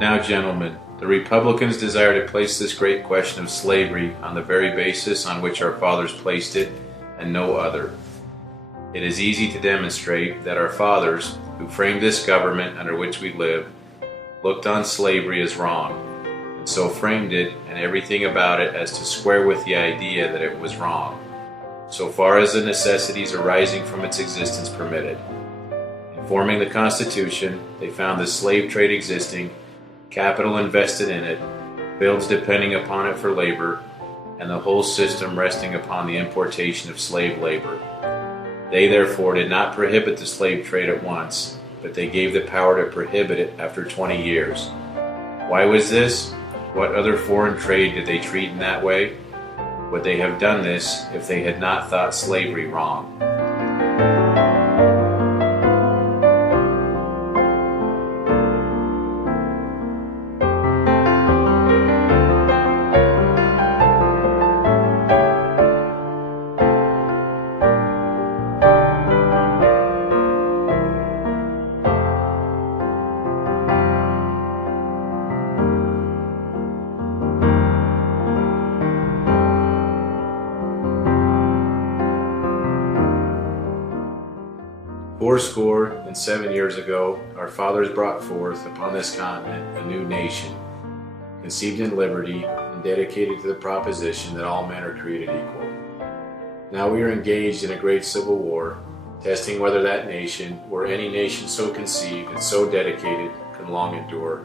Now, gentlemen, the Republicans desire to place this great question of slavery on the very basis on which our fathers placed it, and no other. It is easy to demonstrate that our fathers, who framed this government under which we live, looked on slavery as wrong, and so framed it and everything about it as to square with the idea that it was wrong, so far as the necessities arising from its existence permitted. In forming the Constitution, they found the slave trade existing, capital invested in it, fields depending upon it for labor, and the whole system resting upon the importation of slave labor. They therefore did not prohibit the slave trade at once, but they gave the power to prohibit it after 20 years. Why was this? What other foreign trade did they treat in that way? Would they have done this if they had not thought slavery wrong? Fourscore and 7 years ago, our fathers brought forth upon this continent a new nation, conceived in liberty and dedicated to the proposition that all men are created equal. Now we are engaged in a great civil war, testing whether that nation, or any nation so conceived and so dedicated, can long endure.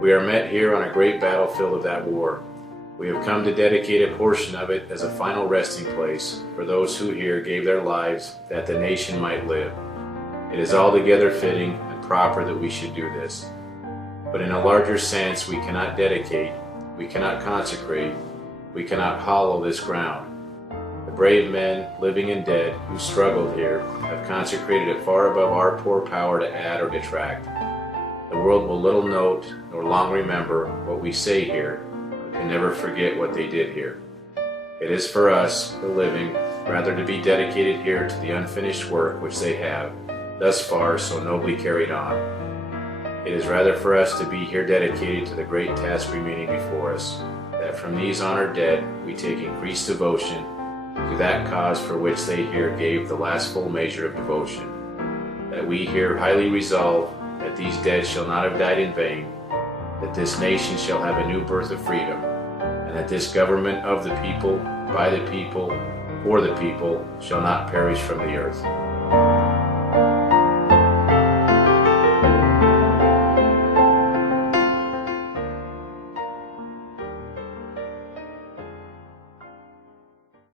We are met here on a great battlefield of that war. We have come to dedicate a portion of it as a final resting place for those who here gave their lives that the nation might live. It is altogether fitting and proper that we should do this. But in a larger sense, we cannot dedicate, we cannot consecrate, we cannot hallow this ground. The brave men, living and dead, who struggled here, have consecrated it far above our poor power to add or detract. The world will little note nor long remember what we say here, and never forget what they did here. It is for us, the living, rather to be dedicated here to the unfinished work which they have, thus far so nobly carried on. It is rather for us to be here dedicated to the great task remaining before us, that from these honored dead we take increased devotion to that cause for which they here gave the last full measure of devotion, that we here highly resolve that these dead shall not have died in vain, that this nation shall have a new birth of freedom, and that this government of the people, by the people, for the people, shall not perish from the earth.